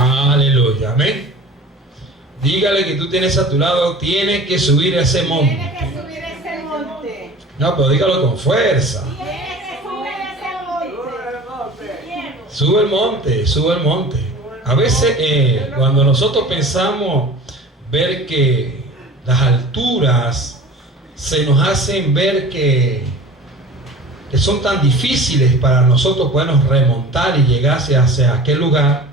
Aleluya, amén. Dígale que tú tienes a tu lado, tienes que subir a ese monte. Tienes que subir ese monte. No, pero dígalo con fuerza. Tienes que subir ese monte. Sube el monte, sube el monte. A veces cuando nosotros pensamos ver que las alturas se nos hacen ver que son tan difíciles para nosotros podernos remontar y llegar hacia aquel lugar,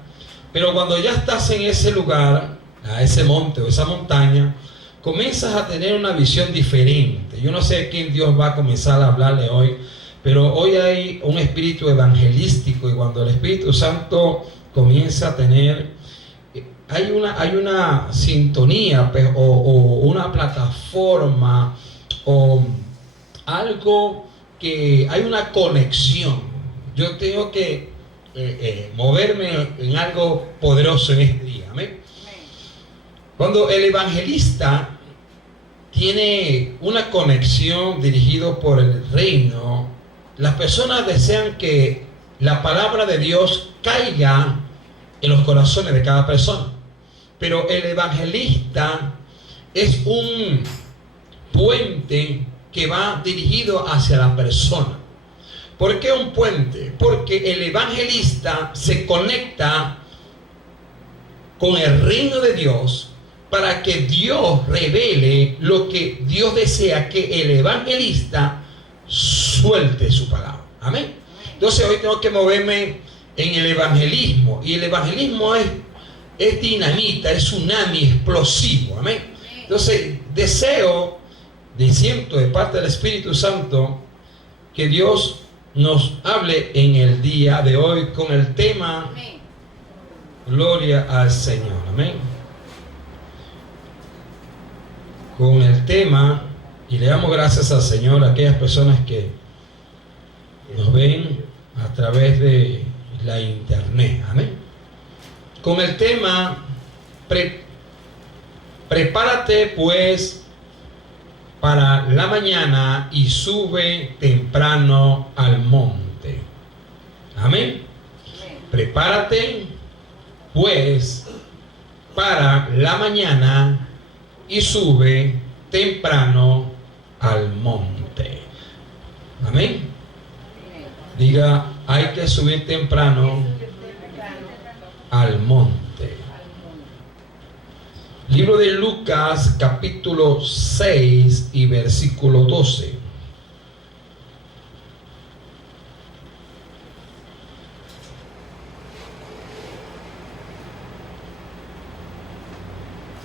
pero cuando ya estás en ese lugar, a ese monte o esa montaña, comienzas a tener una visión diferente. Yo no sé a quién Dios va a comenzar a hablarle hoy, pero hoy hay un espíritu evangelístico, y cuando el Espíritu Santo comienza a tener, hay una sintonía o una plataforma o algo que hay una conexión. Yo tengo que moverme en algo poderoso en este día. Amén. Cuando el evangelista tiene una conexión dirigido por el reino, las personas desean que la palabra de Dios caiga en los corazones de cada persona. Pero el evangelista es un puente que va dirigido hacia la persona. ¿Por qué un puente? Porque el evangelista se conecta con el reino de Dios para que Dios revele lo que Dios desea que el evangelista suelte su palabra. Amén. Entonces hoy tengo que moverme en el evangelismo, y el evangelismo es dinamita, es tsunami explosivo. Amén. Entonces siento de parte del Espíritu Santo que Dios nos hable en el día de hoy con el tema Gloria al Señor. Amén. Con el tema, y le damos gracias al Señor a aquellas personas que nos ven a través de la internet. Amén. Con el tema prepárate pues para la mañana y sube temprano al monte. Amén. Prepárate pues para la mañana y sube temprano al monte. Amén. Diga, hay que subir temprano al monte. Libro de Lucas, capítulo 6 y versículo 12.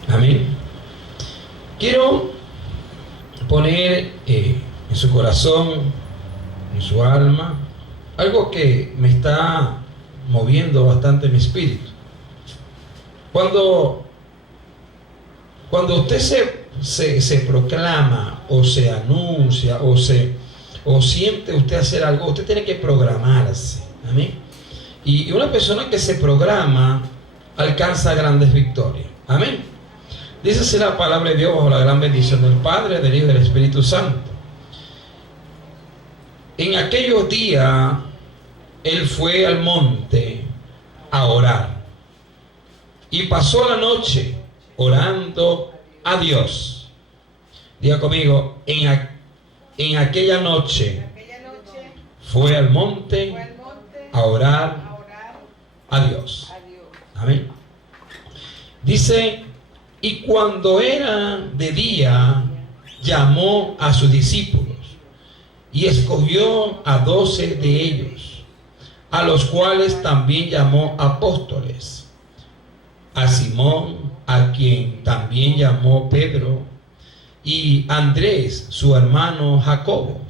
Amén. Quiero poner en su corazón, en su alma, algo que me está moviendo bastante mi espíritu. Cuando usted se proclama o se anuncia o siente usted hacer algo, usted tiene que programarse. Amén. Y una persona que se programa alcanza grandes victorias. Amén. Dice así la palabra de Dios bajo la gran bendición del Padre, del Hijo y del Espíritu Santo. En aquellos días él fue al monte a orar y pasó la noche orando a Dios. Diga conmigo, en aquella noche fue al monte a orar a Dios. Amén. Dice, y cuando era de día, llamó a sus discípulos y escogió a 12 de ellos, a los cuales también llamó apóstoles: a Simón, a quien también llamó Pedro, y Andrés, su hermano Jacobo,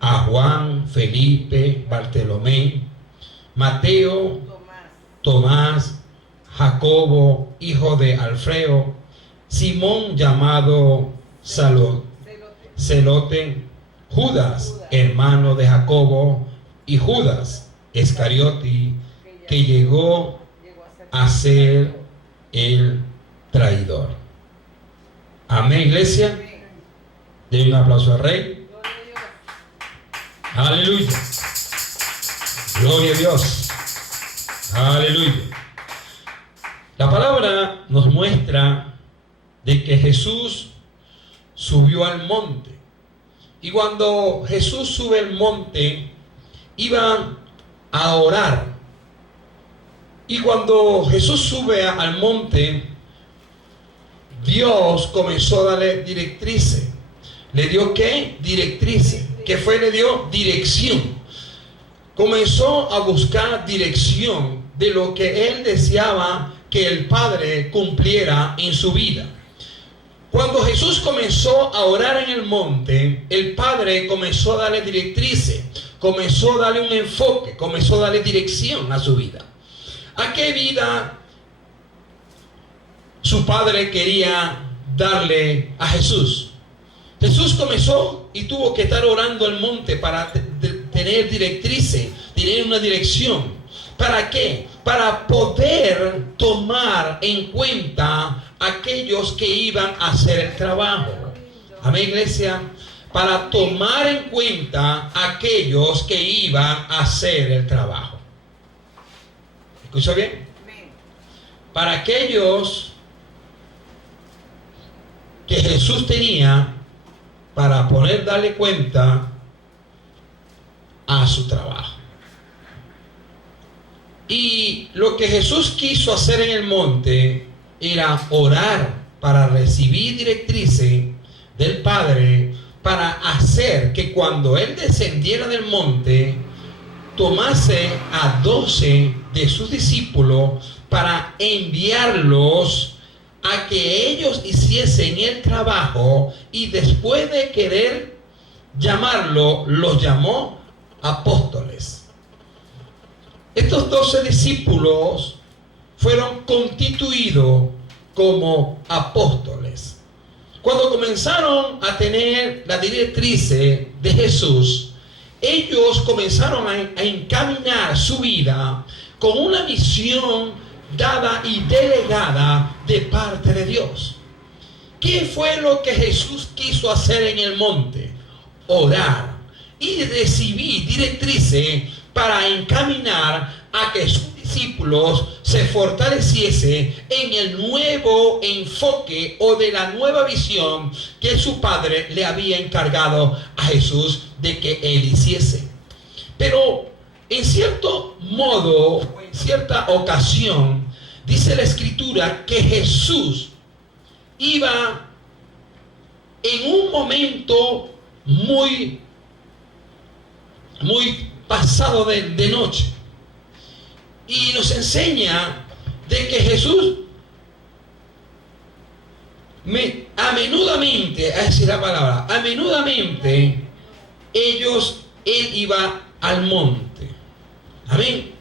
a Juan, Felipe, Bartolomé, Mateo, Tomás, Jacobo, hijo de Alfeo, Simón llamado Celote, Judas, hermano de Jacobo, y Judas Iscariote, que llegó a ser el traidor. Amén, iglesia. Den un aplauso al Rey. Aleluya. Gloria a Dios. Aleluya. La palabra nos muestra de que Jesús subió al monte. Y cuando Jesús sube al monte, iban a orar. Y cuando Jesús sube al monte, Dios comenzó a darle directrices. ¿Le dio qué? Directrices. ¿Qué fue? Le dio dirección. Comenzó a buscar dirección de lo que él deseaba que el Padre cumpliera en su vida. Cuando Jesús comenzó a orar en el monte, el Padre comenzó a darle directrices, comenzó a darle un enfoque, comenzó a darle dirección a su vida. ¿A qué vida su Padre quería darle a Jesús? Jesús comenzó y tuvo que estar orando al monte para tener directrices, tener una dirección. ¿Para qué? Para poder tomar en cuenta aquellos que iban a hacer el trabajo. Amén, iglesia. Para tomar en cuenta aquellos que iban a hacer el trabajo. ¿Escuchó bien? Para aquellos que Jesús tenía para poder darle cuenta a su trabajo. Y lo que Jesús quiso hacer en el monte era orar para recibir directrices del Padre, para hacer que cuando Él descendiera del monte, tomase a 12 de sus discípulos para enviarlos a que ellos hiciesen el trabajo, y después de querer llamarlo, los llamó apóstoles. Estos 12 discípulos fueron constituidos como apóstoles. Cuando comenzaron a tener la directriz de Jesús, ellos comenzaron a encaminar su vida con una misión dada y delegada de parte de Dios. ¿Qué fue lo que Jesús quiso hacer en el monte? Orar y recibir directrices para encaminar a que sus discípulos se fortaleciesen en el nuevo enfoque o de la nueva visión que su Padre le había encargado a Jesús de que él hiciese. Pero en cierto modo, en cierta ocasión, dice la Escritura que Jesús iba en un momento muy pasado de noche. Y nos enseña de que Jesús a menudamente él iba al monte. Amén.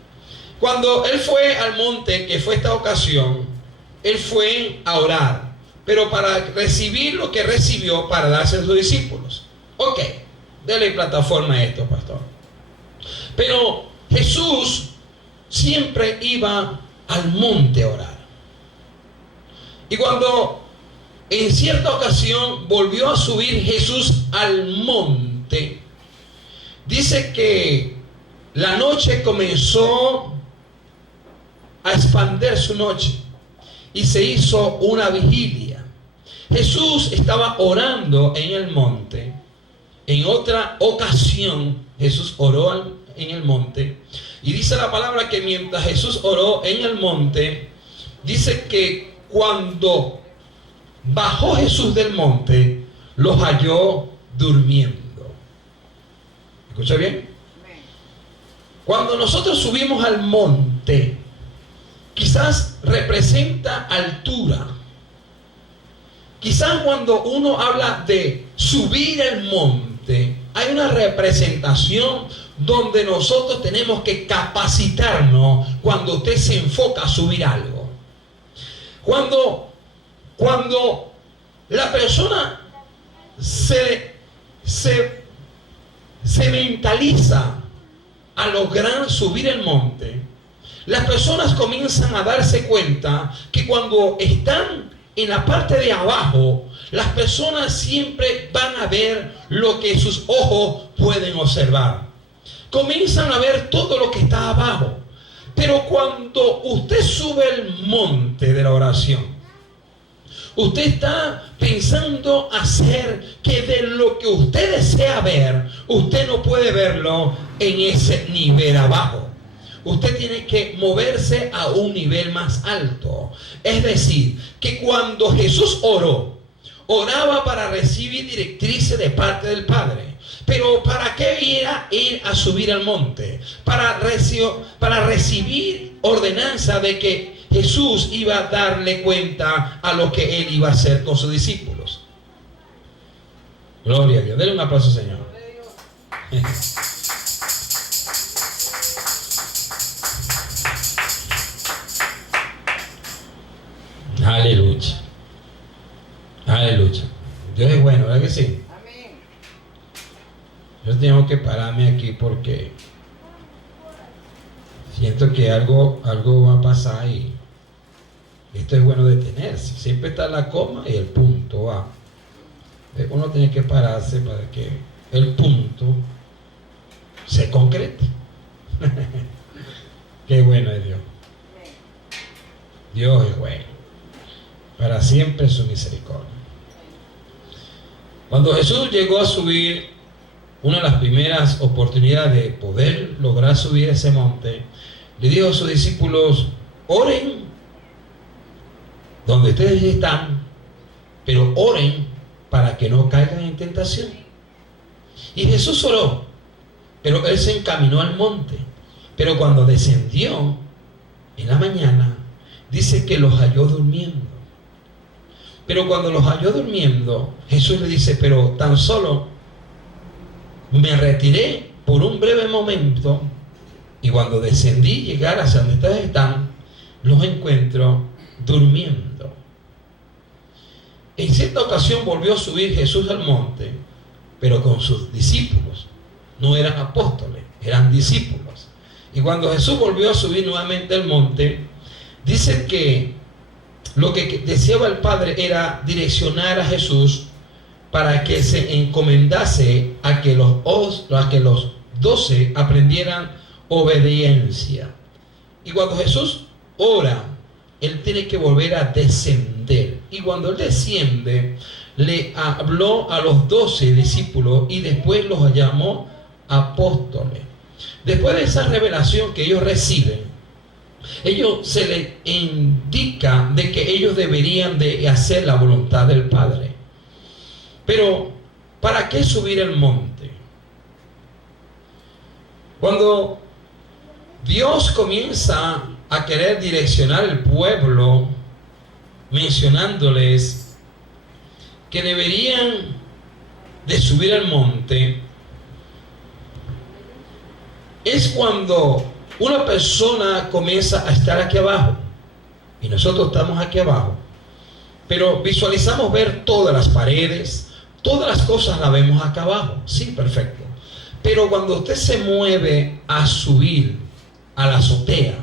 Cuando él fue al monte, que fue esta ocasión, él fue a orar, pero para recibir lo que recibió para darse a sus discípulos. Ok, déle plataforma a esto, pastor. Pero Jesús siempre iba al monte a orar. Y cuando en cierta ocasión volvió a subir Jesús al monte, dice que la noche comenzó a expandir su noche y se hizo una vigilia. Jesús estaba orando en el monte. En otra ocasión Jesús oró en el monte, y dice la palabra que mientras Jesús oró en el monte, dice que cuando bajó Jesús del monte, los halló durmiendo. ¿Escucha bien? Cuando nosotros subimos al monte, quizás representa altura. Quizás cuando uno habla de subir el monte, hay una representación donde nosotros tenemos que capacitarnos cuando usted se enfoca a subir algo. Cuando la persona se mentaliza a lograr subir el monte, las personas comienzan a darse cuenta que cuando están en la parte de abajo, las personas siempre van a ver lo que sus ojos pueden observar. Comienzan a ver todo lo que está abajo. Pero cuando usted sube el monte de la oración, usted está pensando hacer que de lo que usted desea ver, usted no puede verlo en ese nivel abajo. Usted tiene que moverse a un nivel más alto. Es decir, que cuando Jesús oraba para recibir directrices de parte del Padre. Pero ¿para qué ir a subir al monte? Para recibir ordenanza de que Jesús iba a darle cuenta a lo que Él iba a hacer con sus discípulos. Gloria a Dios. Denle un aplauso, Señor. Aleluya. Aleluya. Dios es bueno, ¿verdad que sí? Amén. Yo tengo que pararme aquí porque siento que algo va a pasar y esto es bueno detenerse. Siempre está la coma y el punto va. Uno tiene que pararse para que el punto se concrete. Qué bueno es Dios. Dios es bueno. Para siempre su misericordia. Cuando Jesús llegó a subir, una de las primeras oportunidades de poder lograr subir ese monte, le dijo a sus discípulos: oren donde ustedes están, pero oren para que no caigan en tentación. Y Jesús oró, pero Él se encaminó al monte. Pero cuando descendió en la mañana, dice que los halló durmiendo. Pero cuando los halló durmiendo, Jesús le dice: pero tan solo me retiré por un breve momento, y cuando descendí llegar hacia donde ustedes están, los encuentro durmiendo. En cierta ocasión volvió a subir Jesús al monte, pero con sus discípulos. No eran apóstoles, eran discípulos. Y cuando Jesús volvió a subir nuevamente al monte, dice que lo que deseaba el Padre era direccionar a Jesús para que se encomendase a que los 12 aprendieran obediencia. Y cuando Jesús ora, Él tiene que volver a descender. Y cuando Él desciende, le habló a los 12 discípulos y después los llamó apóstoles. Después de esa revelación que ellos reciben, se les indica de que ellos deberían de hacer la voluntad del Padre. Pero ¿para qué subir el monte? Cuando Dios comienza a querer direccionar al pueblo, mencionándoles que deberían de subir al monte, es cuando una persona comienza a estar aquí abajo y nosotros estamos aquí abajo, pero visualizamos ver todas las paredes, todas las cosas las vemos acá abajo. Sí, perfecto. Pero cuando usted se mueve a subir a la azotea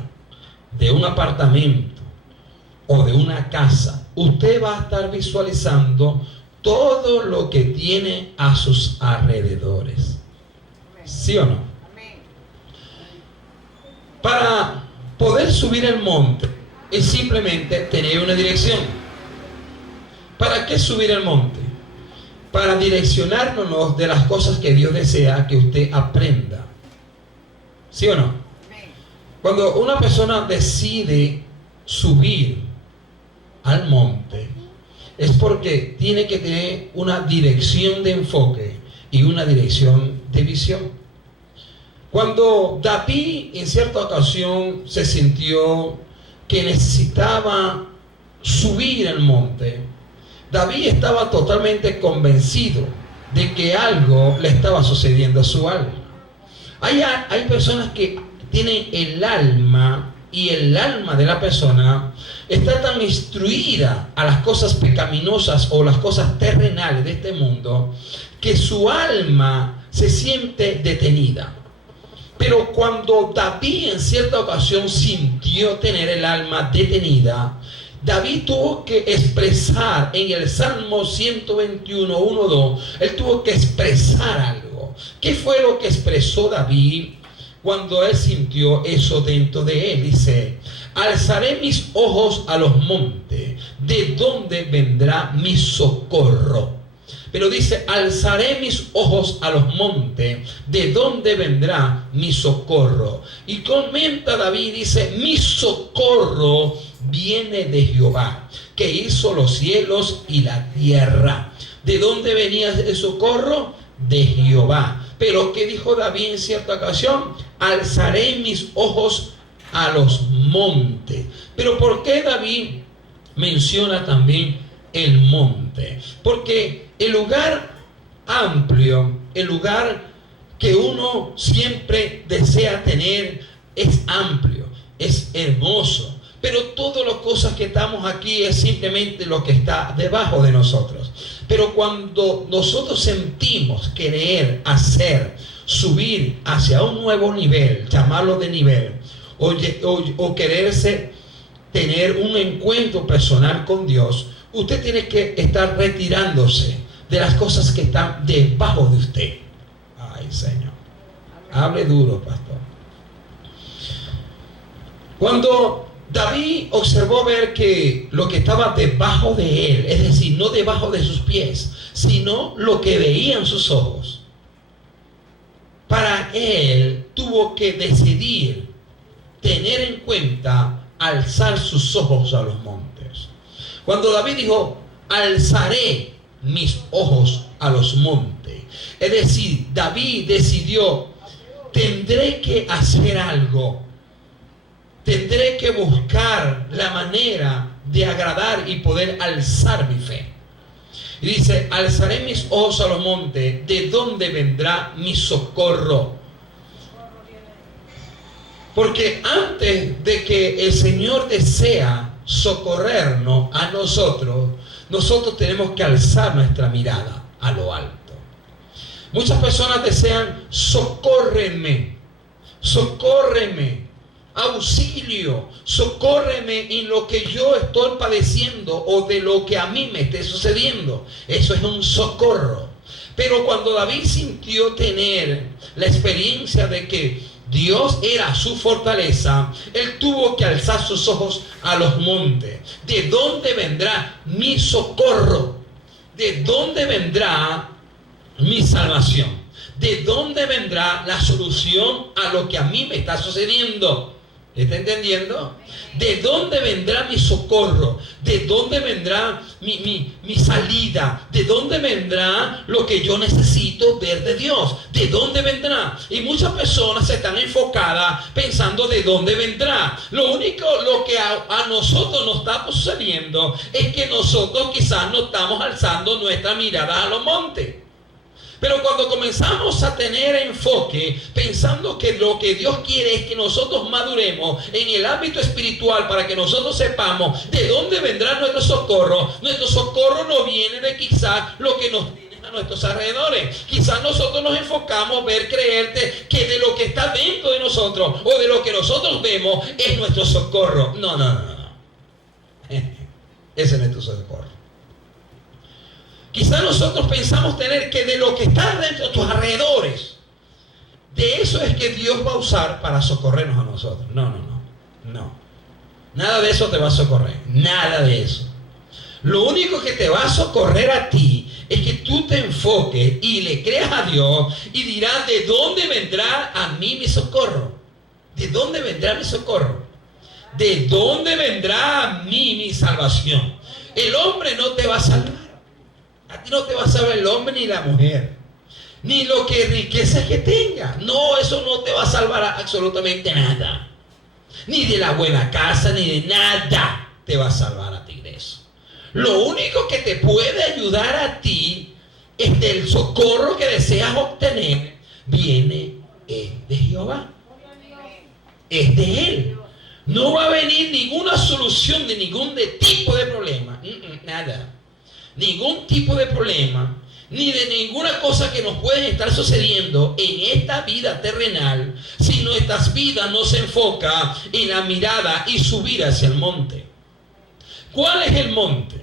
de un apartamento o de una casa, usted va a estar visualizando todo lo que tiene a sus alrededores. ¿Sí o no? Para poder subir el monte es simplemente tener una dirección. ¿Para qué subir el monte? Para direccionarnos de las cosas que Dios desea que usted aprenda. ¿Sí o no? Cuando una persona decide subir al monte, es porque tiene que tener una dirección de enfoque y una dirección de visión. Cuando David en cierta ocasión se sintió que necesitaba subir el monte, David estaba totalmente convencido de que algo le estaba sucediendo a su alma. Hay personas que tienen el alma, y el alma de la persona está tan instruida a las cosas pecaminosas o las cosas terrenales de este mundo, que su alma se siente detenida. Pero cuando David en cierta ocasión sintió tener el alma detenida, David tuvo que expresar en el Salmo 121, 1-2, él tuvo que expresar algo. ¿Qué fue lo que expresó David cuando él sintió eso dentro de él. Dice: alzaré mis ojos a los montes, ¿de dónde vendrá mi socorro? Pero dice: alzaré mis ojos a los montes, ¿de dónde vendrá mi socorro? Y comenta David, dice: mi socorro viene de Jehová, que hizo los cielos y la tierra. ¿De dónde venía el socorro? De Jehová. Pero ¿qué dijo David en cierta ocasión? Alzaré mis ojos a los montes. Pero ¿por qué David menciona también el monte? Porque el lugar amplio, el lugar que uno siempre desea tener, es amplio, es hermoso. Pero todas las cosas que estamos aquí es simplemente lo que está debajo de nosotros. Pero cuando nosotros sentimos querer hacer, subir hacia un nuevo nivel, llamarlo de nivel, o quererse tener un encuentro personal con Dios, usted tiene que estar retirándose de las cosas que están debajo de usted. Ay, Señor, hable duro, pastor. Cuando David observó ver que lo que estaba debajo de él, es decir, no debajo de sus pies, sino lo que veían sus ojos, para él tuvo que decidir tener en cuenta alzar sus ojos a los montes. Cuando David dijo: alzaré mis ojos a los montes, es decir, David decidió: tendré que hacer algo, tendré que buscar la manera de agradar y poder alzar mi fe. Y dice: alzaré mis ojos a los montes, ¿de dónde vendrá mi socorro? Porque antes de que el Señor desea socorrernos a nosotros, nosotros tenemos que alzar nuestra mirada a lo alto. Muchas personas desean: socórreme, socórreme, auxilio, socórreme en lo que yo estoy padeciendo o de lo que a mí me esté sucediendo. Eso es un socorro. Pero cuando David sintió tener la experiencia de que Dios era su fortaleza, él tuvo que alzar sus ojos a los montes. ¿De dónde vendrá mi socorro? ¿De dónde vendrá mi salvación? ¿De dónde vendrá la solución a lo que a mí me está sucediendo? ¿Está entendiendo? ¿De dónde vendrá mi socorro? ¿De dónde vendrá mi salida? ¿De dónde vendrá lo que yo necesito ver de Dios? ¿De dónde vendrá? Y muchas personas están enfocadas pensando de dónde vendrá. Lo que a nosotros nos está sucediendo es que nosotros quizás no estamos alzando nuestra mirada a los montes. Pero cuando comenzamos a tener enfoque, pensando que lo que Dios quiere es que nosotros maduremos en el ámbito espiritual para que nosotros sepamos de dónde vendrá nuestro socorro no viene de quizás lo que nos tiene a nuestros alrededores. Quizás nosotros nos enfocamos creerte que de lo que está dentro de nosotros o de lo que nosotros vemos es nuestro socorro. No. Ese no es tu socorro. Quizás nosotros pensamos tener que de lo que está dentro de tus alrededores, de eso es que Dios va a usar para socorrernos a nosotros. No. Nada de eso te va a socorrer. Nada de eso. Lo único que te va a socorrer a ti es que tú te enfoques y le creas a Dios y dirás: ¿de dónde vendrá a mí mi socorro? ¿De dónde vendrá mi socorro? ¿De dónde vendrá a mí mi salvación? El hombre no te va a salvar. A ti no te va a salvar el hombre ni la mujer, ni lo que riquezas que tenga. No, eso no te va a salvar absolutamente nada. Ni de la buena casa, ni de nada te va a salvar a ti de eso. Lo único que te puede ayudar a ti es del socorro que deseas obtener. Viene de Jehová. Es de Él. No va a venir ninguna solución de ningún tipo de problema. Nada. Ningún tipo de problema, ni de ninguna cosa que nos pueda estar sucediendo en esta vida terrenal, si nuestras vidas no se enfocan en la mirada y subir hacia el monte. ¿Cuál es el monte?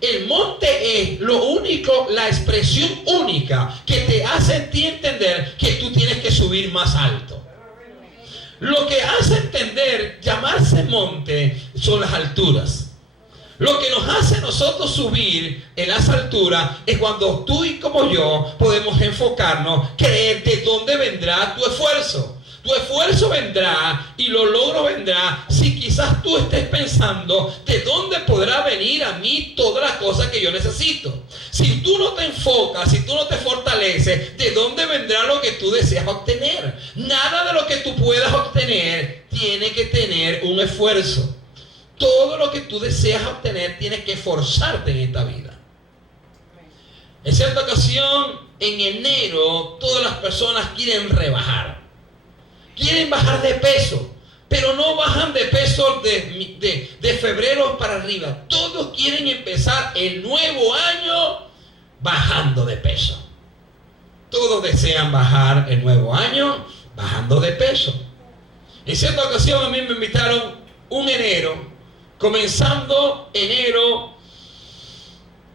El monte es lo único, la expresión única que te hace a ti entender que tú tienes que subir más alto. Lo que hace entender llamarse monte son las alturas. Lo que nos hace a nosotros subir en las alturas es cuando tú y como yo podemos enfocarnos, creer de dónde vendrá tu esfuerzo. Tu esfuerzo vendrá y los logros vendrá si quizás tú estés pensando de dónde podrá venir a mí todas las cosas que yo necesito. Si tú no te enfocas, si tú no te fortaleces, ¿de dónde vendrá lo que tú deseas obtener? Nada de lo que tú puedas obtener tiene que tener un esfuerzo. Todo lo que tú deseas obtener tienes que esforzarte en esta vida. En cierta ocasión, en enero, todas las personas quieren rebajar. Quieren bajar de peso, pero no bajan de peso de febrero para arriba. Todos quieren empezar el nuevo año bajando de peso. Todos desean bajar el nuevo año bajando de peso. En cierta ocasión a mí me invitaron un enero, comenzando enero,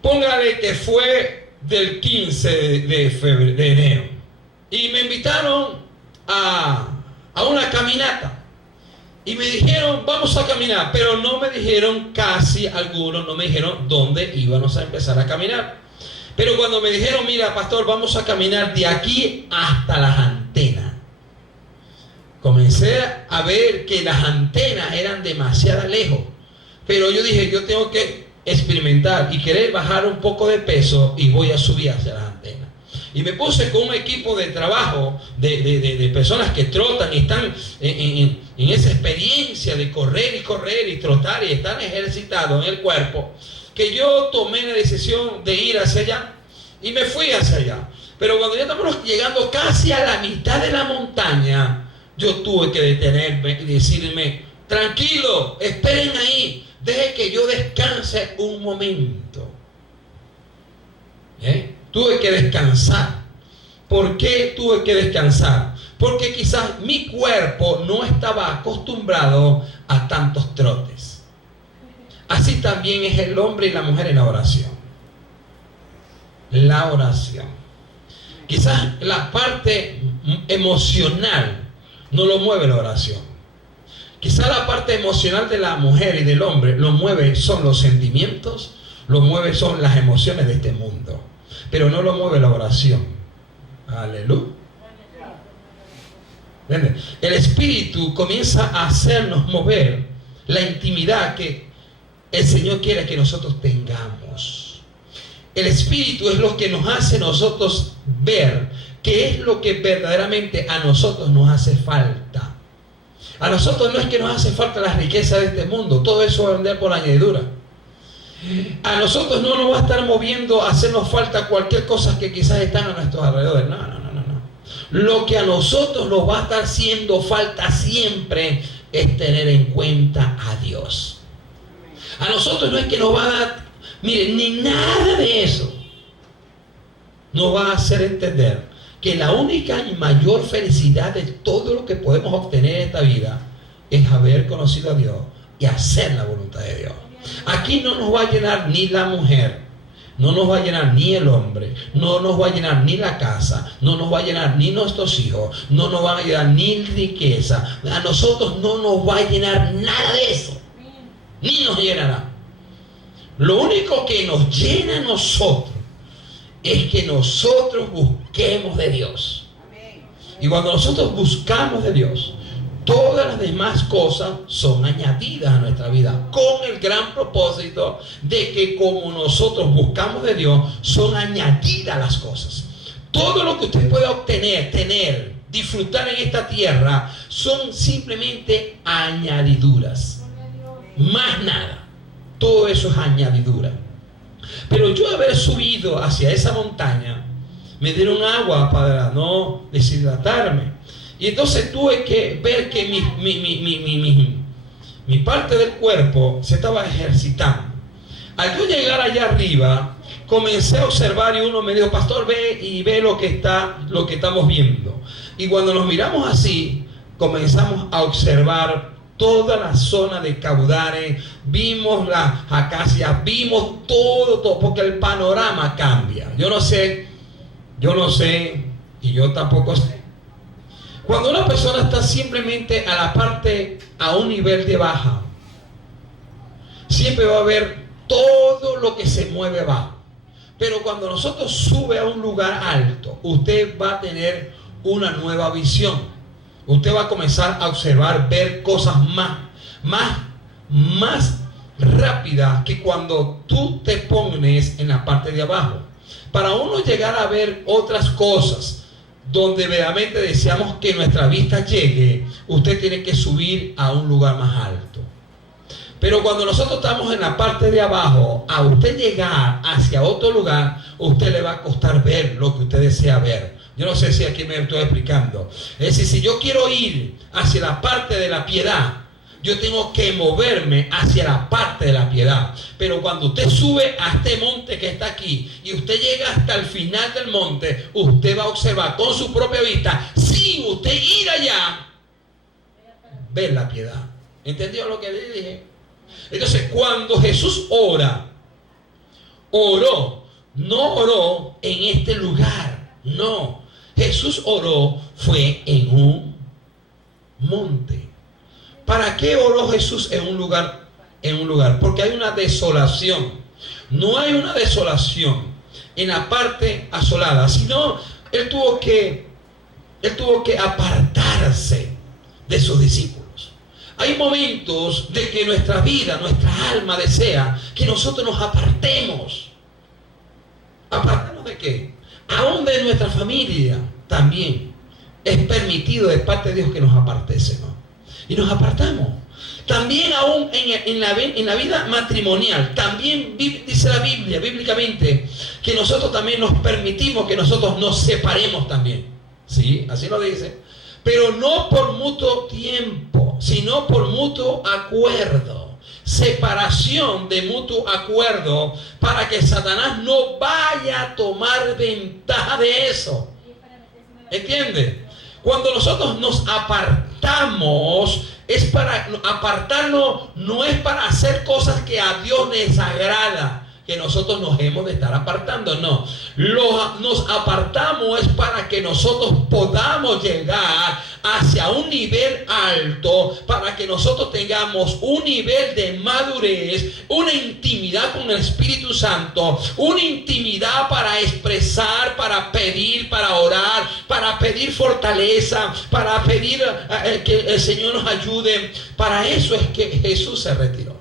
póngale que fue del 15 de enero. Y me invitaron a una caminata y me dijeron vamos a caminar, pero no me dijeron, casi algunos no me dijeron dónde íbamos a empezar a caminar. Pero cuando me dijeron, mira pastor, vamos a caminar de aquí hasta las antenas, comencé a ver que las antenas eran demasiado lejos. Pero yo dije, yo tengo que experimentar y querer bajar un poco de peso y voy a subir hacia las antenas. Y me puse con un equipo de trabajo de personas que trotan y están en esa experiencia de correr y trotar y están ejercitados en el cuerpo, que yo tomé la decisión de ir hacia allá y me fui hacia allá. Pero cuando ya estamos llegando casi a la mitad de la montaña, yo tuve que detenerme y decirme, tranquilo, esperen ahí, deje que yo descanse un momento. Tuve que descansar. ¿Por qué tuve que descansar? Porque quizás mi cuerpo no estaba acostumbrado a tantos trotes. Así también es el hombre y la mujer en la oración. La oración. Quizás la parte emocional no lo mueve la oración. Quizás la parte emocional de la mujer y del hombre lo mueve son los sentimientos, lo mueve son las emociones de este mundo, pero no lo mueve la oración. Aleluya. ¿Entiendes? El Espíritu comienza a hacernos mover la intimidad que el Señor quiere que nosotros tengamos. El Espíritu es lo que nos hace nosotros ver qué es lo que verdaderamente a nosotros nos hace falta. A nosotros no es que nos hace falta las riquezas de este mundo, todo eso va a vender por añadidura. A nosotros no nos va a estar moviendo a hacernos falta cualquier cosa que quizás están a nuestros alrededores. No. Lo que a nosotros nos va a estar haciendo falta siempre es tener en cuenta a Dios. A nosotros no es que nos va a dar, miren, ni nada de eso nos va a hacer entender que la única y mayor felicidad de todo lo que podemos obtener en esta vida es haber conocido a Dios y hacer la voluntad de Dios. Aquí no nos va a llenar ni la mujer, no nos va a llenar ni el hombre, no nos va a llenar ni la casa, no nos va a llenar ni nuestros hijos, no nos va a llenar ni riqueza. A nosotros no nos va a llenar nada de eso, ni nos llenará. Lo único que nos llena a nosotros es que nosotros busquemos de Dios. Y cuando nosotros buscamos de Dios, todas las demás cosas son añadidas a nuestra vida, con el gran propósito de que como nosotros buscamos de Dios, son añadidas las cosas. Todo lo que usted pueda obtener, tener, disfrutar en esta tierra, son simplemente añadiduras. Más nada. Todo eso es añadidura. Pero yo haber subido hacia esa montaña, me dieron agua para no deshidratarme. Y entonces tuve que ver que mi parte del cuerpo se estaba ejercitando. Al yo llegar allá arriba, comencé a observar y uno me dijo, pastor, ve lo que estamos viendo. Y cuando nos miramos así, comenzamos a observar toda la zona de caudales, vimos las acacias, vimos todo, porque el panorama cambia. Yo no sé, y yo tampoco sé. Cuando una persona está simplemente a un nivel de baja, siempre va a ver todo lo que se mueve abajo. Pero cuando nosotros sube a un lugar alto, usted va a tener una nueva visión. Usted va a comenzar a observar, ver cosas más rápidas que cuando tú te pones en la parte de abajo. Para uno llegar a ver otras cosas donde verdaderamente deseamos que nuestra vista llegue, usted tiene que subir a un lugar más alto. Pero cuando nosotros estamos en la parte de abajo, a usted llegar hacia otro lugar, usted le va a costar ver lo que usted desea ver. Yo no sé si aquí me estoy explicando. Es decir, si yo quiero ir hacia la parte de la piedad, yo tengo que moverme hacia la parte de la piedad. Pero cuando usted sube a este monte que está aquí y usted llega hasta el final del monte, usted va a observar con su propia vista, sin usted ir allá, ver la piedad. ¿Entendió lo que le dije? Entonces, cuando Jesús no oró en este lugar, no. Jesús oró fue en un monte. ¿Para qué oró Jesús en un lugar? Porque hay una desolación. No hay una desolación en la parte asolada, sino él tuvo que apartarse de sus discípulos. Hay momentos de que nuestra vida, nuestra alma desea que nosotros nos apartemos. ¿Apartarnos de qué? Aún de nuestra familia también es permitido de parte de Dios que nos apartemos. Y nos apartamos. También aún en la vida matrimonial, también dice la Biblia, bíblicamente, que nosotros también nos permitimos que nosotros nos separemos también. ¿Sí? Así lo dice. Pero no por mutuo tiempo, sino por mutuo acuerdo. Separación de mutuo acuerdo para que Satanás no vaya a tomar ventaja de eso. ¿Entiende? Cuando nosotros nos apartamos, apartarnos no es para hacer cosas que a Dios les agrada, que nosotros nos hemos de estar apartando, no. Nos apartamos es para que nosotros podamos llegar hacia un nivel alto, para que nosotros tengamos un nivel de madurez, una intimidad con el Espíritu Santo, una intimidad para expresar, para pedir, para orar, para pedir fortaleza, para pedir que el Señor nos ayude. Para eso es que Jesús se retiró.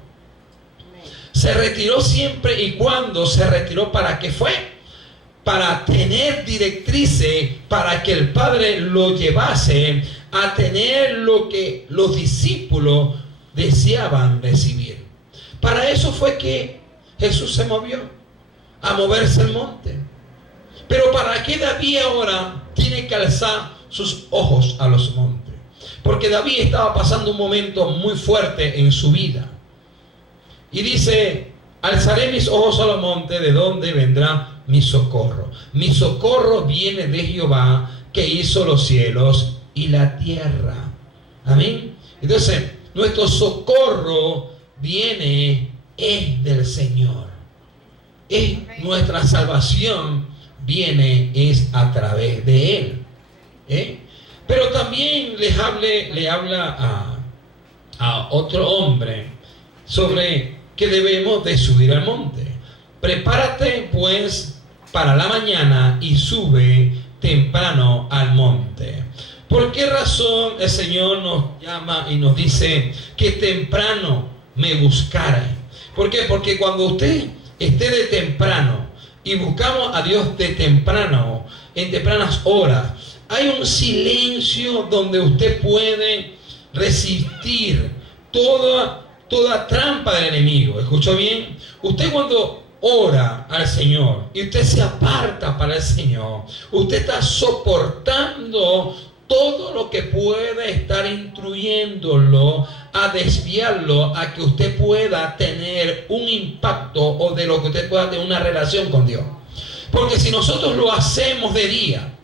Se retiró siempre y cuando se retiró, ¿para qué fue? Para tener directrices, para que el Padre lo llevase a tener lo que los discípulos deseaban recibir. Para eso fue que Jesús se movió, a moverse el monte. Pero ¿para qué David ahora tiene que alzar sus ojos a los montes? Porque David estaba pasando un momento muy fuerte en su vida. Y dice: alzaré mis ojos a los montes, ¿de dónde vendrá mi socorro? Mi socorro viene de Jehová, que hizo los cielos y la tierra. Amén. Entonces, nuestro socorro es del Señor. Nuestra salvación es a través de Él. Pero también le habla a otro hombre sobre que debemos de subir al monte. Prepárate pues para la mañana y sube temprano al monte. ¿Por qué razón el Señor nos llama y nos dice que temprano me buscaré? ¿Por qué? Porque cuando usted esté de temprano y buscamos a Dios de temprano, en tempranas horas, hay un silencio donde usted puede resistir toda trampa del enemigo. ¿Escuchó bien? Usted cuando ora al Señor y usted se aparta para el Señor, usted está soportando todo lo que puede estar instruyéndolo a desviarlo a que usted pueda tener un impacto o de lo que usted pueda tener una relación con Dios. Porque si nosotros lo hacemos de día,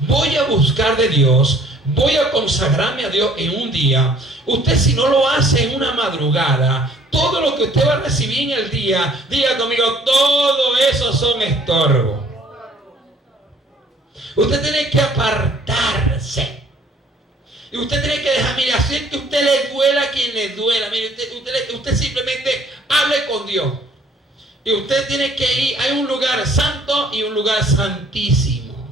voy a buscar de Dios, voy a consagrarme a Dios en un día. Usted, si no lo hace en una madrugada, todo lo que usted va a recibir en el día, diga conmigo, todo eso son estorbos. Usted tiene que apartarse. Y usted tiene que dejar, mire, así que usted le duela a quien le duela. Mire, usted simplemente hable con Dios. Y usted tiene que ir, hay un lugar santo y un lugar santísimo.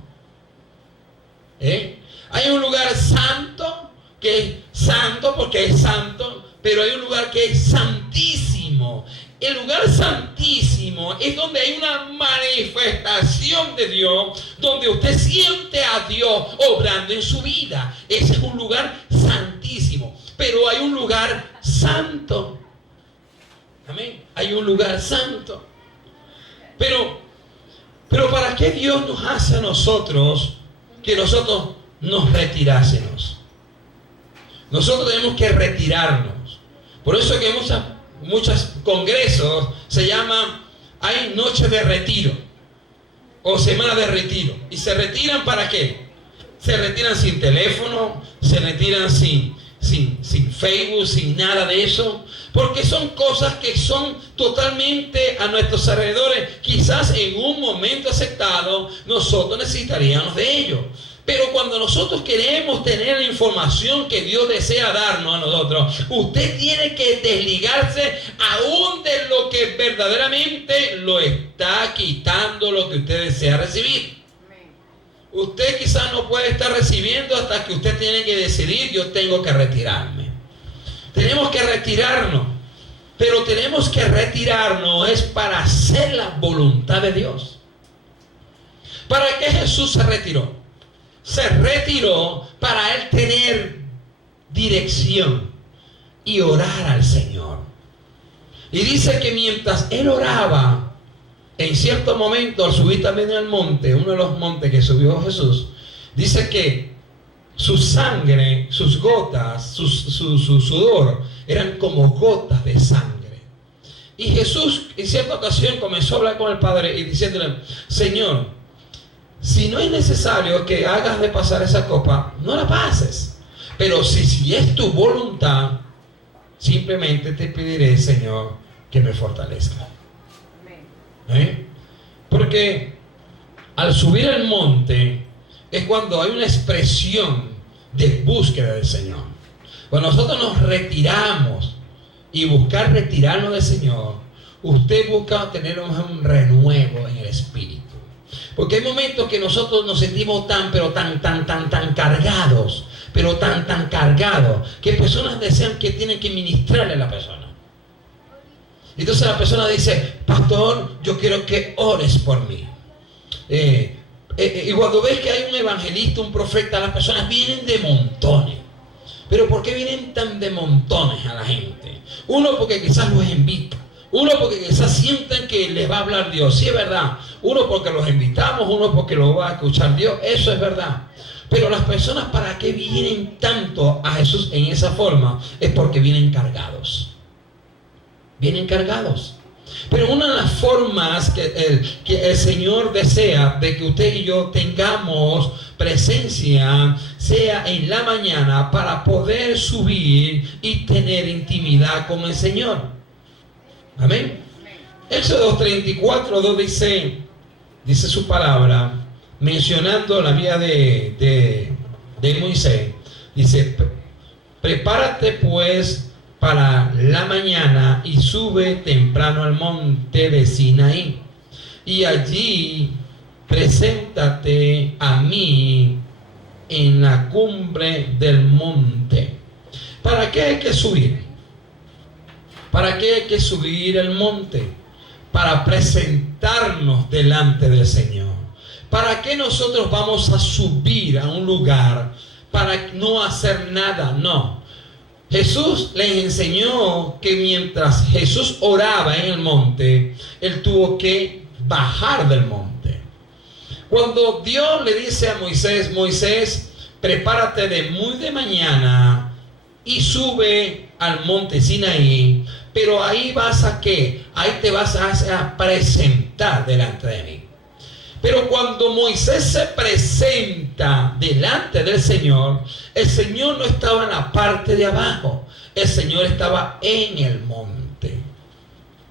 Hay un lugar santo, que es santo porque es santo, pero hay un lugar que es santísimo. El lugar santísimo es donde hay una manifestación de Dios, donde usted siente a Dios obrando en su vida. Ese es un lugar santísimo. Pero hay un lugar santo. Amén. Hay un lugar santo. Pero ¿para qué Dios nos hace a nosotros que nosotros nos retirásemos? Nosotros tenemos que retirarnos. Por eso que muchos congresos se llaman, hay noches de retiro o semana de retiro. ¿Y se retiran para qué? Se retiran sin teléfono, se retiran sin Facebook, sin nada de eso, porque son cosas que son totalmente a nuestros alrededores. Quizás en un momento aceptado nosotros necesitaríamos de ello. Pero cuando nosotros queremos tener la información que Dios desea darnos a nosotros, usted tiene que desligarse aún de lo que verdaderamente lo está quitando lo que usted desea recibir. Usted quizás no puede estar recibiendo hasta que usted tiene que decidir, yo tengo que retirarme. Tenemos que retirarnos, pero tenemos que retirarnos es para hacer la voluntad de Dios. ¿Para qué Jesús se retiró? Se retiró para él tener dirección y orar al Señor. Y dice que mientras él oraba, en cierto momento al subir también al monte, uno de los montes que subió Jesús, dice que su sangre, sus gotas, su sudor eran como gotas de sangre. Y Jesús en cierta ocasión comenzó a hablar con el Padre y diciéndole: Señor, si no es necesario que hagas de pasar esa copa, no la pases. Pero si es tu voluntad, simplemente te pediré, Señor, que me fortalezca. Porque al subir el monte es cuando hay una expresión de búsqueda del Señor. Cuando nosotros nos retiramos y buscar retirarnos del Señor, usted busca tener un renuevo en el espíritu. Porque hay momentos que nosotros nos sentimos tan cargados, pero tan cargados, que personas desean que tienen que ministrarle a la persona. Entonces la persona dice: pastor, yo quiero que ores por mí. Y cuando ves que hay un evangelista, un profeta, las personas vienen de montones. Pero ¿por qué vienen tan de montones a la gente? Uno, porque quizás los invita. Uno, porque quizás sienten que les va a hablar Dios. Sí, es verdad. Uno, porque los invitamos. Uno, porque lo va a escuchar Dios. Eso es verdad. Pero las personas, ¿para qué vienen tanto a Jesús en esa forma? Es porque vienen cargados. Vienen cargados. Pero una de las formas que el Señor desea de que usted y yo tengamos presencia sea en la mañana, para poder subir y tener intimidad con el Señor. Amén. Éxodo 34:2 dice su palabra, mencionando la vida de Moisés. Dice: prepárate pues para la mañana y sube temprano al monte de Sinaí, y allí preséntate a mí en la cumbre del monte. ¿Para qué hay que subir? ¿Para qué hay que subir el monte? Para presentarnos delante del Señor. ¿Para qué nosotros vamos a subir a un lugar para no hacer nada? No. Jesús les enseñó que mientras Jesús oraba en el monte, él tuvo que bajar del monte. Cuando Dios le dice a Moisés: Moisés, prepárate de muy de mañana y sube al monte Sinaí, pero ahí vas a ¿qué? Ahí te vas a presentar delante de mí. Pero cuando Moisés se presenta delante del Señor, el Señor no estaba en la parte de abajo, el Señor estaba en el monte.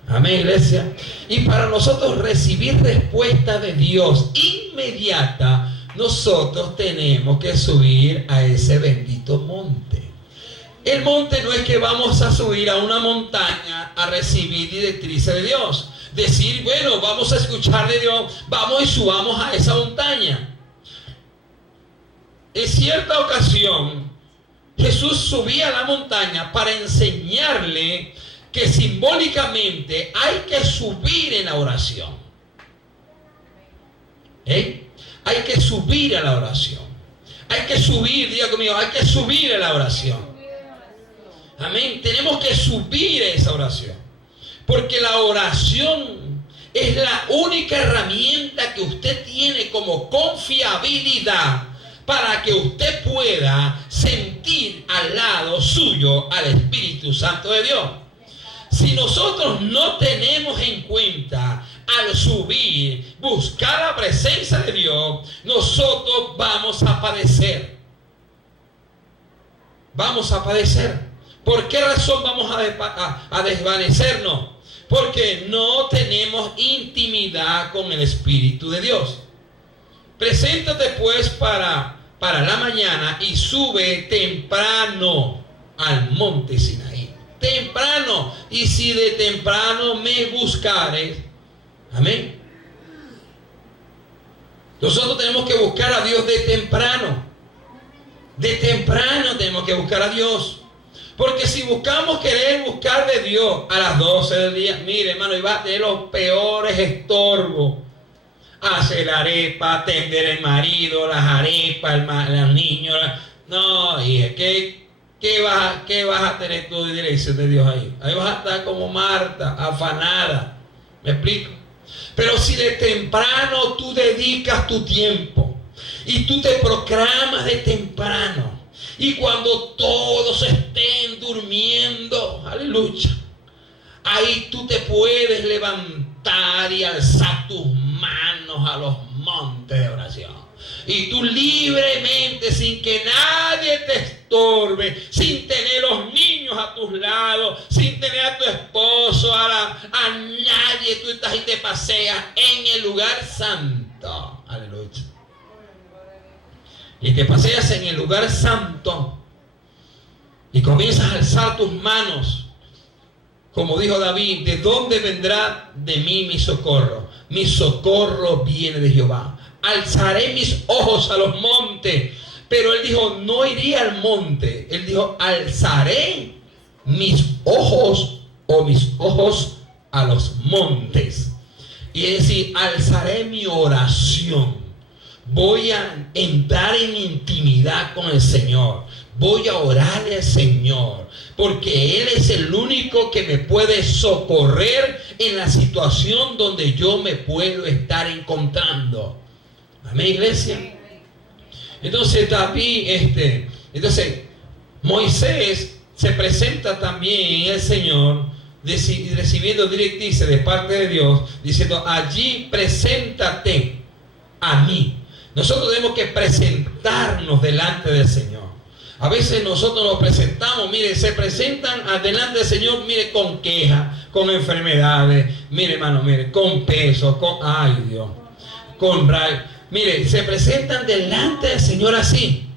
Amén, iglesia. Y para nosotros recibir respuesta de Dios inmediata, nosotros tenemos que subir a ese bendito monte. El monte no es que vamos a subir a una montaña a recibir directrices de Dios. Decir, bueno, vamos a escuchar de Dios, vamos y subamos a esa montaña. En cierta ocasión, Jesús subía a la montaña para enseñarle que simbólicamente hay que subir en la oración. Hay que subir a la oración. Hay que subir, diga conmigo, hay que subir a la oración. Amén. Tenemos que subir esa oración. Porque la oración es la única herramienta que usted tiene como confiabilidad para que usted pueda sentir al lado suyo al Espíritu Santo de Dios. Si nosotros no tenemos en cuenta al subir, buscar la presencia de Dios, nosotros vamos a padecer. Vamos a padecer. ¿Por qué razón vamos a desvanecernos? Porque no tenemos intimidad con el Espíritu de Dios. Preséntate pues para la mañana y sube temprano al monte Sinaí. Temprano. Y si de temprano me buscares. Amén. Nosotros tenemos que buscar a Dios de temprano. De temprano tenemos que buscar a Dios. Porque si querer buscar de Dios a las 12 del día, mire hermano, y va a tener los peores estorbos. Hacer la arepa, atender el marido, las arepas, los niños. No, hija, ¿qué vas a tener tú de dirección de Dios ahí? Ahí vas a estar como Marta, afanada. ¿Me explico? Pero si de temprano tú dedicas tu tiempo y tú te proclamas de temprano, y cuando todos estén durmiendo, aleluya, ahí tú te puedes levantar y alzar tus manos a los montes de oración. Y tú libremente, sin que nadie te estorbe, sin tener los niños a tus lados, sin tener a tu esposo, a nadie, tú estás y te paseas en el lugar santo. Aleluya. Y te paseas en el lugar santo y comienzas a alzar tus manos. Como dijo David, ¿de dónde vendrá de mí mi socorro? Mi socorro viene de Jehová. Alzaré mis ojos a los montes. Pero él dijo, no iría al monte. Él dijo, alzaré mis ojos a los montes. Y es decir, alzaré mi oración. Voy a entrar en intimidad con el Señor. Voy a orarle al Señor. Porque Él es el único que me puede socorrer en la situación donde yo me puedo estar encontrando. Amén, iglesia. Entonces David, Moisés se presenta también en el Señor, recibiendo directrices de parte de Dios, diciendo, allí preséntate a mí. Nosotros tenemos que presentarnos delante del Señor. A veces nosotros nos presentamos, mire, se presentan delante del Señor, mire, con quejas, con enfermedades, mire hermano, mire, con peso, ay Dios, con rayo. Mire, se presentan delante del Señor así,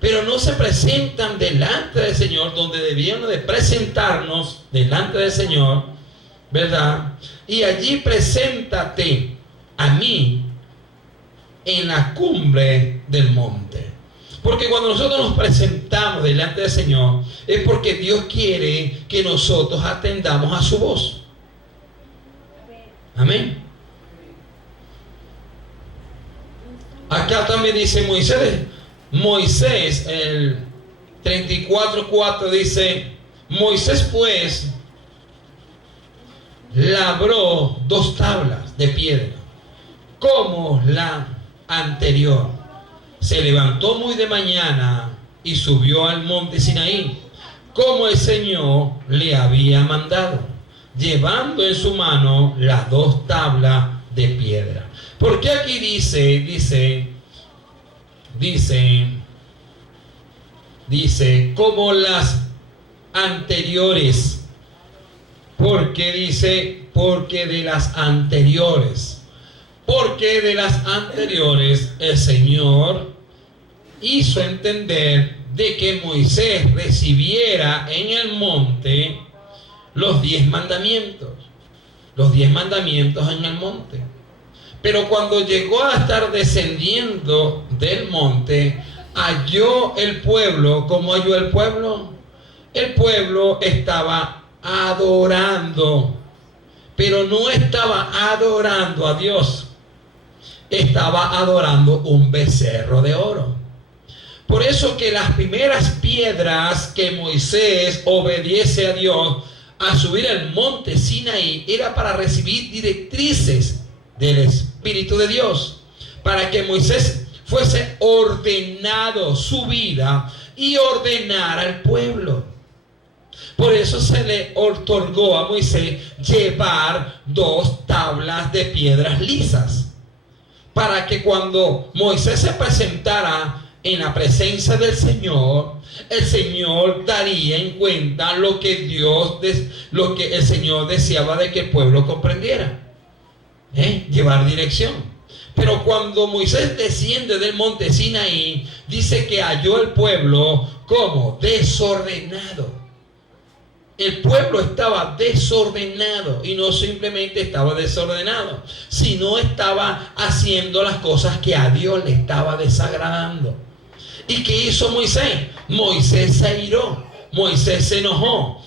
pero no se presentan delante del Señor donde debíamos de presentarnos delante del Señor, ¿verdad? Y allí preséntate a mí en la cumbre del monte. Porque cuando nosotros nos presentamos delante del Señor, es porque Dios quiere que nosotros atendamos a su voz. Amén. Acá también dice Moisés, el 34:4 dice, Moisés pues labró 2 tablas de piedra, como la anterior. Se levantó muy de mañana y subió al monte Sinaí, como el Señor le había mandado, llevando en su mano las 2 tablas de piedra. Porque aquí dice, como las anteriores. Porque de las anteriores. Porque de las anteriores el Señor hizo entender de que Moisés recibiera en el monte los 10 mandamientos. Los 10 mandamientos en el monte. Pero cuando llegó a estar descendiendo del monte, halló el pueblo. ¿Cómo halló el pueblo? El pueblo estaba adorando, pero no estaba adorando a Dios, estaba adorando un becerro de oro. Por eso que las primeras piedras que Moisés obedece a Dios a subir al monte Sinaí era para recibir directrices del Espíritu de Dios, para que Moisés fuese ordenado su vida y ordenara al pueblo. Por eso se le otorgó a Moisés llevar 2 tablas de piedras lisas, para que cuando Moisés se presentara en la presencia del Señor, el Señor daría en cuenta lo que el Señor deseaba de que el pueblo comprendiera. Llevar dirección. Pero cuando Moisés desciende del monte Sinaí, dice que halló el pueblo como desordenado. El pueblo estaba desordenado, y no simplemente estaba desordenado, sino estaba haciendo las cosas que a Dios le estaba desagradando. ¿Y qué hizo Moisés? Moisés se airó, Moisés se enojó.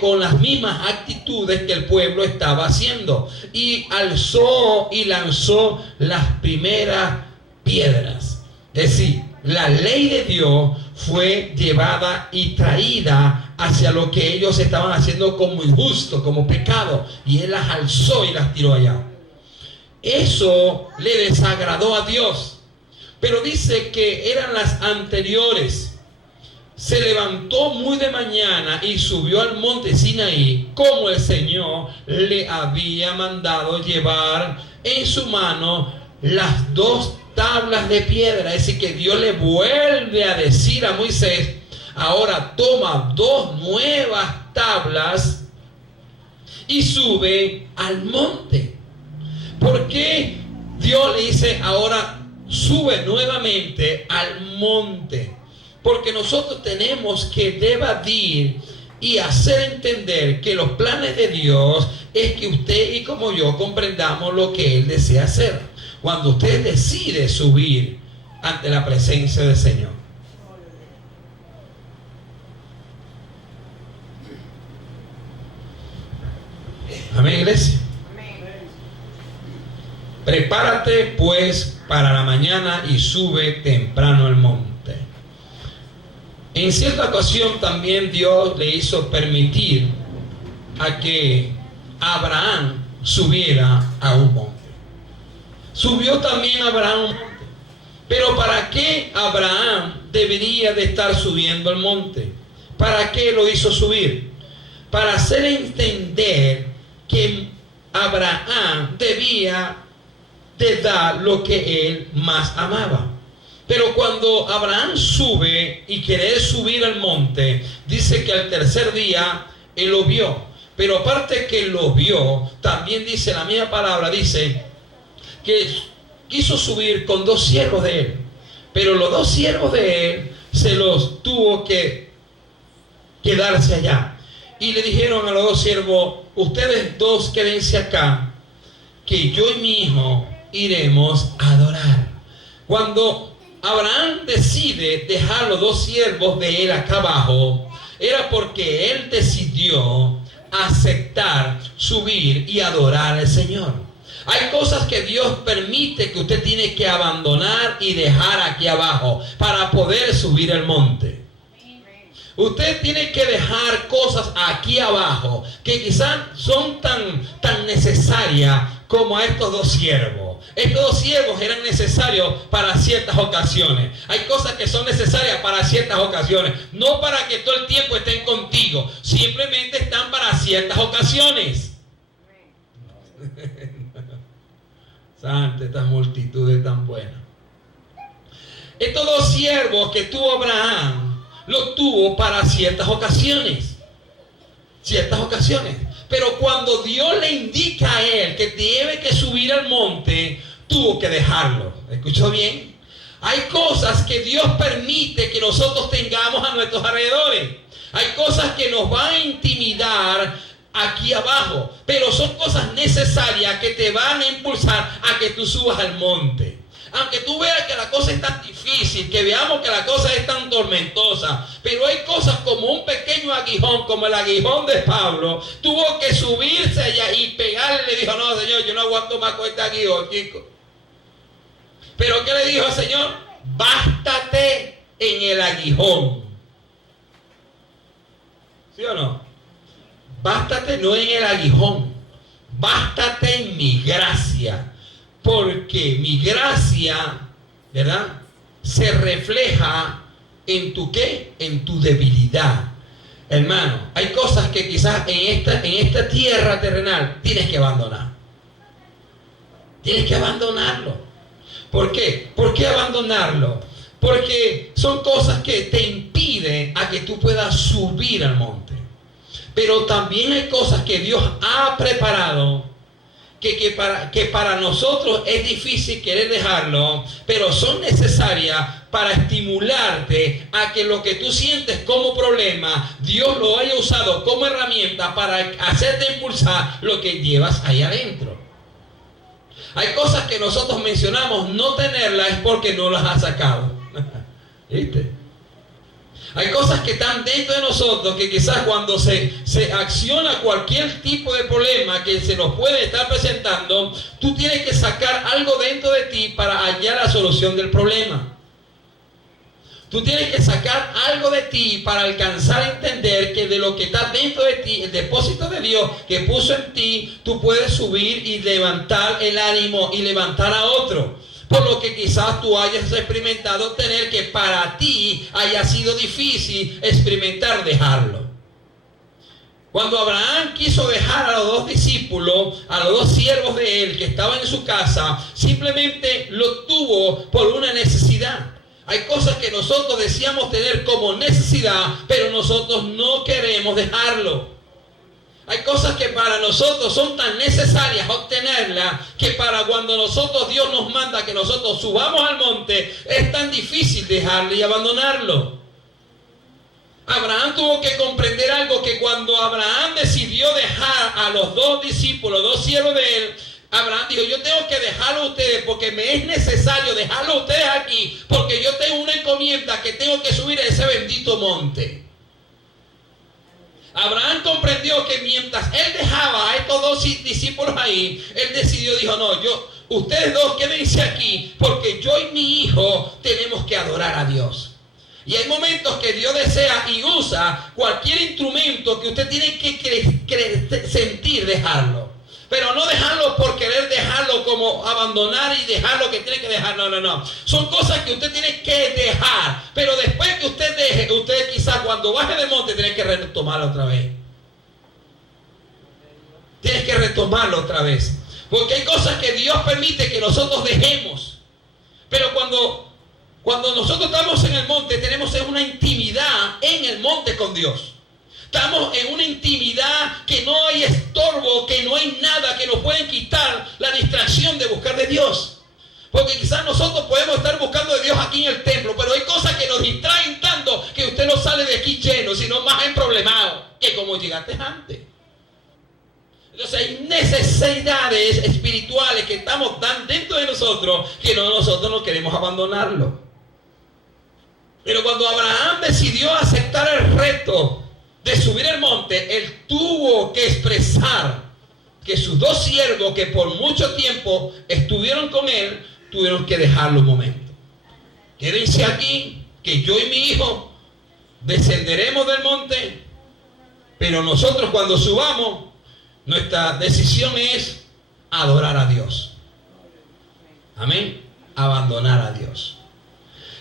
Con las mismas actitudes que el pueblo estaba haciendo, y alzó y lanzó las primeras piedras. Es decir, la ley de Dios fue llevada y traída hacia lo que ellos estaban haciendo como injusto, como pecado, y él las alzó y las tiró allá. Eso le desagradó a Dios, pero dice que eran las anteriores. Se levantó muy de mañana y subió al monte Sinaí, como el Señor le había mandado, llevar en su mano las 2 tablas de piedra. Es decir, que Dios le vuelve a decir a Moisés: ahora toma 2 nuevas tablas y sube al monte. ¿Por qué Dios le dice ahora sube nuevamente al monte? Porque nosotros tenemos que debatir y hacer entender que los planes de Dios es que usted y como yo comprendamos lo que Él desea hacer cuando usted decide subir ante la presencia del Señor. Amén, iglesia. Prepárate pues para la mañana y sube temprano al monte. En cierta ocasión también Dios le hizo permitir a que Abraham subiera a un monte. Subió también Abraham a un monte. Pero ¿para qué Abraham debería de estar subiendo al monte? ¿Para qué lo hizo subir? Para hacer entender que Abraham debía de dar lo que él más amaba. Pero cuando Abraham sube y quiere subir al monte, dice que al tercer día él lo vio. Pero aparte que lo vio, también dice la misma palabra, dice que quiso subir con 2 siervos de él. Pero los 2 siervos de él se los tuvo que quedarse allá. Y le dijeron a los 2 siervos: ustedes 2 quédense acá, que yo y mi hijo iremos a adorar. Cuando Abraham decide dejar los 2 siervos de él acá abajo, era porque él decidió aceptar subir y adorar al Señor. Hay cosas que Dios permite que usted tiene que abandonar y dejar aquí abajo para poder subir el monte. Usted tiene que dejar cosas aquí abajo que quizás son tan necesarias como a estos 2 siervos. Estos 2 siervos eran necesarios para ciertas ocasiones. Hay cosas que son necesarias para ciertas ocasiones, no para que todo el tiempo estén contigo, simplemente están para ciertas ocasiones. Santa, estas multitudes tan buenas. Estos 2 siervos que tuvo Abraham, los tuvo para ciertas ocasiones. Ciertas ocasiones. Pero cuando Dios le indica a él que tiene que subir al monte, tuvo que dejarlo. ¿Escuchó bien? Hay cosas que Dios permite que nosotros tengamos a nuestros alrededores. Hay cosas que nos van a intimidar aquí abajo, pero son cosas necesarias que te van a impulsar a que tú subas al monte. Aunque tú veas que la cosa es tan difícil, que veamos que la cosa es tan tormentosa, pero hay cosas como un pequeño aguijón, como el aguijón de Pablo, tuvo que subirse allá y pegarle. Le dijo: no, Señor, yo no aguanto más con este aguijón, chico. Pero ¿qué le dijo al Señor? Bástate en el aguijón. ¿Sí o no? Bástate no en el aguijón, bástate en mi gracia. Porque mi gracia, ¿verdad?, se refleja en tu ¿qué? En tu debilidad. Hermano, hay cosas que quizás en esta tierra terrenal tienes que abandonar. Tienes que abandonarlo. ¿Por qué? ¿Por qué abandonarlo? Porque son cosas que te impiden a que tú puedas subir al monte. Pero también hay cosas que Dios ha preparado que para nosotros es difícil querer dejarlo, pero son necesarias para estimularte a que lo que tú sientes como problema, Dios lo haya usado como herramienta para hacerte impulsar lo que llevas ahí adentro. Hay cosas que nosotros mencionamos no tenerlas es porque no las has sacado. ¿Viste? Hay cosas que están dentro de nosotros que quizás cuando se acciona cualquier tipo de problema que se nos puede estar presentando, tú tienes que sacar algo dentro de ti para hallar la solución del problema. Tú tienes que sacar algo de ti para alcanzar a entender que de lo que está dentro de ti, el depósito de Dios que puso en ti, tú puedes subir y levantar el ánimo y levantar a otro. Por lo que quizás tú hayas experimentado tener que para ti haya sido difícil experimentar dejarlo. Cuando Abraham quiso dejar a los dos discípulos, a los dos siervos de él que estaban en su casa, simplemente lo tuvo por una necesidad. Hay cosas que nosotros deseamos tener como necesidad, pero nosotros no queremos dejarlo. Hay cosas que para nosotros son tan necesarias obtenerlas que para cuando Dios nos manda que nosotros subamos al monte, es tan difícil dejarlo y abandonarlo. Abraham tuvo que comprender algo, que cuando Abraham decidió dejar a los dos discípulos, dos siervos de él, Abraham dijo: yo tengo que dejarlo a ustedes porque me es necesario dejarlo a ustedes aquí, porque yo tengo una encomienda que tengo que subir a ese bendito monte. Abraham comprendió que mientras él dejaba a estos dos discípulos ahí, él decidió, dijo: no, ustedes dos quédense aquí, porque yo y mi hijo tenemos que adorar a Dios. Y hay momentos que Dios desea y usa cualquier instrumento que usted tiene que sentir dejarlo. Pero no dejarlo por querer dejarlo, como abandonar y dejar lo que tiene que dejar. No. Son cosas que usted tiene que dejar. Pero después que usted deje, usted quizás cuando baje del monte tiene que retomarlo otra vez. Tienes que retomarlo otra vez. Porque hay cosas que Dios permite que nosotros dejemos. Pero cuando nosotros estamos en el monte, tenemos una intimidad en el monte con Dios. Estamos en una intimidad que no hay estorbo, que no hay nada que nos pueda quitar la distracción de buscar de Dios. Porque quizás nosotros podemos estar buscando de Dios aquí en el templo, pero hay cosas que nos distraen tanto que usted no sale de aquí lleno, sino más emproblemado que como llegaste antes. Entonces hay necesidades espirituales que estamos tan dentro de nosotros que nosotros no queremos abandonarlo. Pero cuando Abraham decidió aceptar el reto de subir el monte, él tuvo que expresar que sus dos siervos que por mucho tiempo estuvieron con él, tuvieron que dejarlo un momento. Quédense aquí, que yo y mi hijo descenderemos del monte, pero nosotros cuando subamos, nuestra decisión es adorar a Dios. Amén. Abandonar a Dios.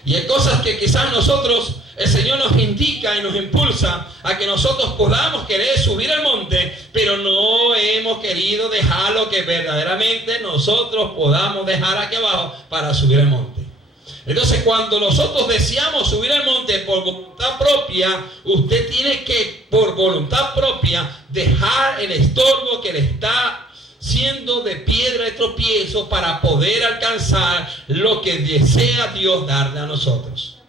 Y hay cosas que quizás nosotros, el Señor nos indica y nos impulsa a que nosotros podamos querer subir al monte, pero no hemos querido dejar lo que verdaderamente nosotros podamos dejar aquí abajo para subir al monte. Entonces, cuando nosotros deseamos subir al monte por voluntad propia, usted tiene que, por voluntad propia, dejar el estorbo que le está siendo de piedra de tropiezo para poder alcanzar lo que desea Dios darle a nosotros.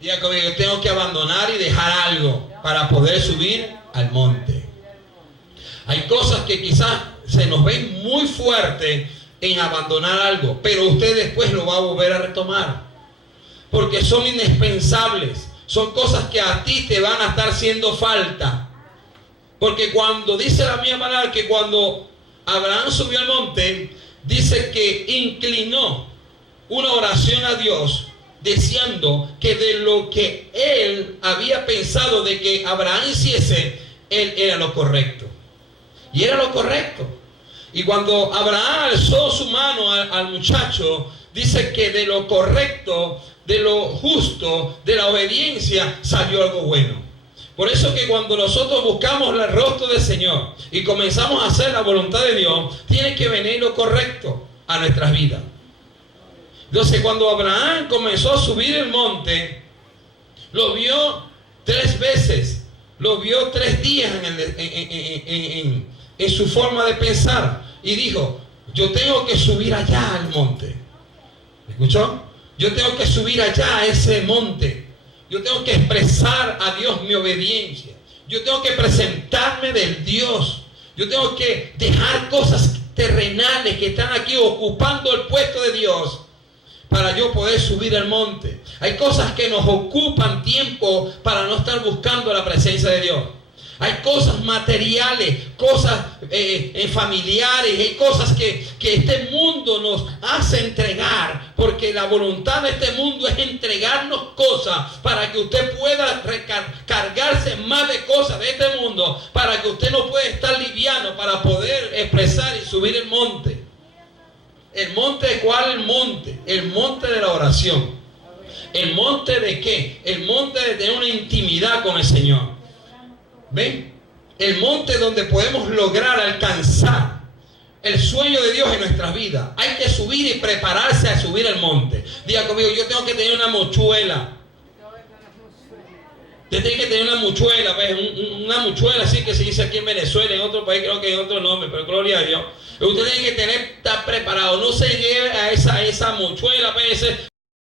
Diga conmigo, yo tengo que abandonar y dejar algo para poder subir al monte. Hay cosas que quizás se nos ven muy fuertes en abandonar algo, pero usted después lo va a volver a retomar, porque son indispensables, son cosas que a ti te van a estar haciendo falta. Porque cuando dice la misma palabra que cuando Abraham subió al monte, dice que inclinó una oración a Dios, deseando que de lo que él había pensado de que Abraham hiciese, él era lo correcto. Y era lo correcto. Y cuando Abraham alzó su mano al muchacho, dice que de lo correcto, de lo justo, de la obediencia, salió algo bueno. Por eso que cuando nosotros buscamos el rostro del Señor y comenzamos a hacer la voluntad de Dios, tiene que venir lo correcto a nuestras vidas. Entonces, cuando Abraham comenzó a subir el monte, lo vio 3 veces, lo vio 3 días en su forma de pensar, y dijo: yo tengo que subir allá al monte. ¿Escuchó? Yo tengo que subir allá a ese monte. Yo tengo que expresar a Dios mi obediencia. Yo tengo que presentarme del Dios. Yo tengo que dejar cosas terrenales que están aquí ocupando el puesto de Dios para yo poder subir al monte. Hay cosas que nos ocupan tiempo para no estar buscando la presencia de Dios. Hay cosas materiales, cosas familiares, hay cosas que este mundo nos hace entregar, porque la voluntad de este mundo es entregarnos cosas para que usted pueda cargarse más de cosas de este mundo, para que usted no pueda estar liviano, para poder expresar y subir el monte. ¿El monte de cuál? El monte de la oración. ¿El monte de qué? El monte de tener una intimidad con el Señor. ¿Ven? El monte donde podemos lograr alcanzar el sueño de Dios en nuestras vidas. Hay que subir y prepararse a subir el monte. Diga conmigo, yo tengo que tener una mochuela. Usted tiene que tener una mochuela, ¿ves? Una mochuela así que se dice aquí en Venezuela, en otro país creo que hay otro nombre, pero gloria a Dios. Usted tiene que estar preparado. No se lleve a esa mochuela, ¿ves?